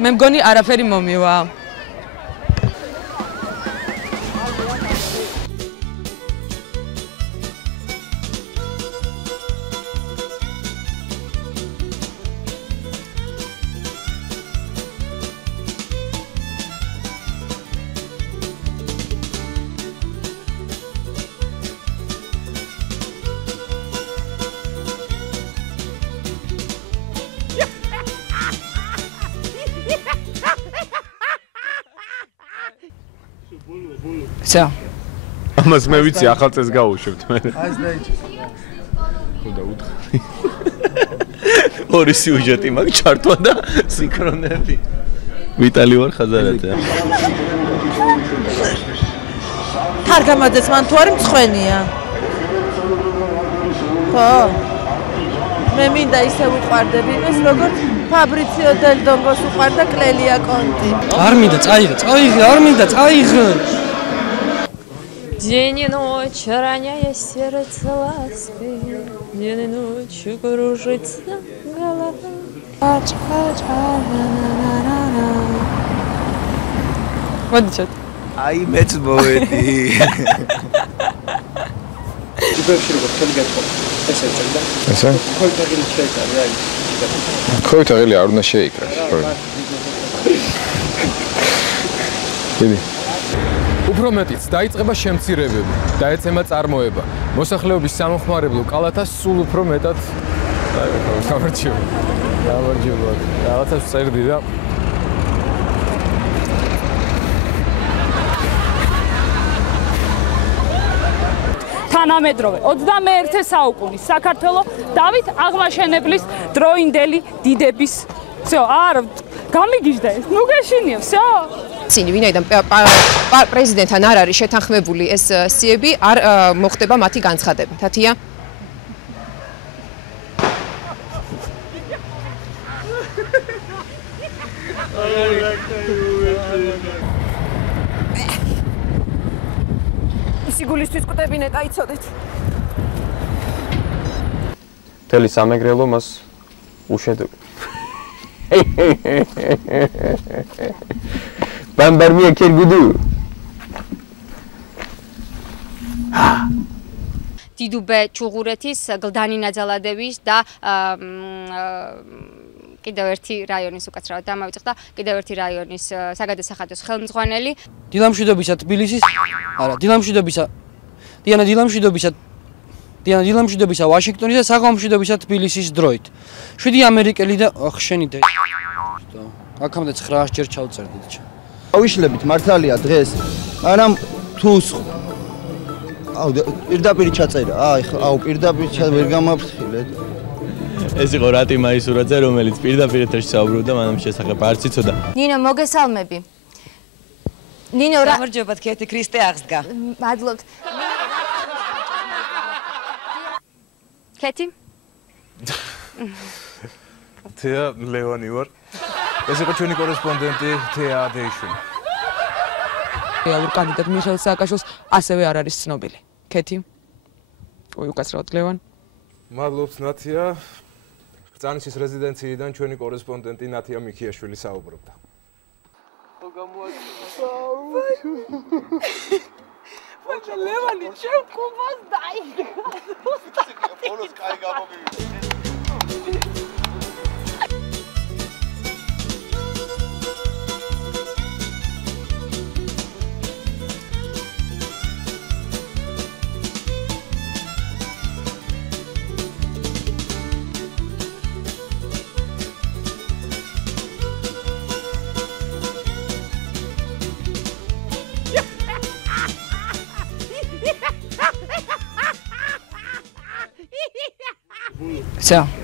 მე მგონი არაფერი მომივა. Все. Ამას მე ვიცი, ახალ წელს გავუშვებთ მე. Այս დაიჭირე. ხოდა უთხრი. ორი სიუჟეტი მაქვს ჩართვა და სინქრონები. ვიტალი ვარ ხაზარაძე. თარგამაძეც მან თუ არის მწვენია. ხო. მე მინდა ისე ვუყვარდები იმას, როგორც ფაბრიციო დელ დონგოს უყვარდა კლელია კონტი. არ მინდა, წაიღე, არ მინდა, წაიღე. День и ночь, роняя сердце лаской, день и ночь кружится голова. მოდიჩათ. აი მეც მოვედი. ჯიბებში როგორ ხელი გეთხოვ ესე წერდა ესე? ქოითაღილი შეიკარია აი. ქოითაღილი არ უნდა შეიკრას. დიდი უფრო მეტიც დაიწყება შემცირებები და ეცემა წარმოება. მოსახლეობის სამხმარებლო კალათას სულ უფრო მეტად გამარჯობა. რაღაცას წერდი და თანამედროვე 21 საუკუნის საქართველო დავით აღმაშენებლის დროინდელი დიდების всё არ გამიგიჟდა ეს ნუ გეშინია всё ცინი ვინაიდან პრეზიდენტთან არ არის შეთანხმებული ეს სიები არ მოხდება მათი განცხადება თათია სიგულისთვის კუტებინეთ აიცოდეთ თელი სამეგრელო მას უშედ ბამბარმია კერგუდუ დიდუბე ჩუღურეთის გლდანი ნაძალადების და კიდევ ერთი რაიონის უკაცრავად დამავიწყდა კიდევ ერთი რაიონის საგადასახადოს ხელმძღვანელი დილამშვიდობისა თბილისის არა დილამშვიდობისა დიანა დილამშვიდობისა ვაშინგტონის და საღამომშვიდობისა თბილისის დროით 7 ამერიკელი და ხშენი და აქამდე 900 ჯერ ჩავწერდით ავიშლებით მართალია დღეს მაგრამ თუ აუ პირდაპირ ჩაწერა აუ პირდაპირ ვერ გამაფრთხილეთ ეს იყო რატი მაისურაძე რომელიც პირდაპირ ეთერში საუბრობდა მანამ შესახებ არც იცოდა ნინო მოგესალმები ნინო რა გამარჯობათ ქეთი ქრისტე აღსდგა მადლობთ ქეთი თეა ლევანი ვარ ეს იყო ჩვენი კორესპონდენტი თეა ადეიშვილი რეალურ კანდიდატ მიხეილ სააკაშვილს ასევე არ არის ცნობილი ქეთი უკაცრავად ლევან მადლობთ ნათია ბრძანისის რეზიდენციიდან ჩვენი კორესპონდენტი ნათია მიქიაშვილი საუბრობდა ბაჭა ლევანი ჩემ კუბას დაიგა ბოლოს კაი გამომივიდა все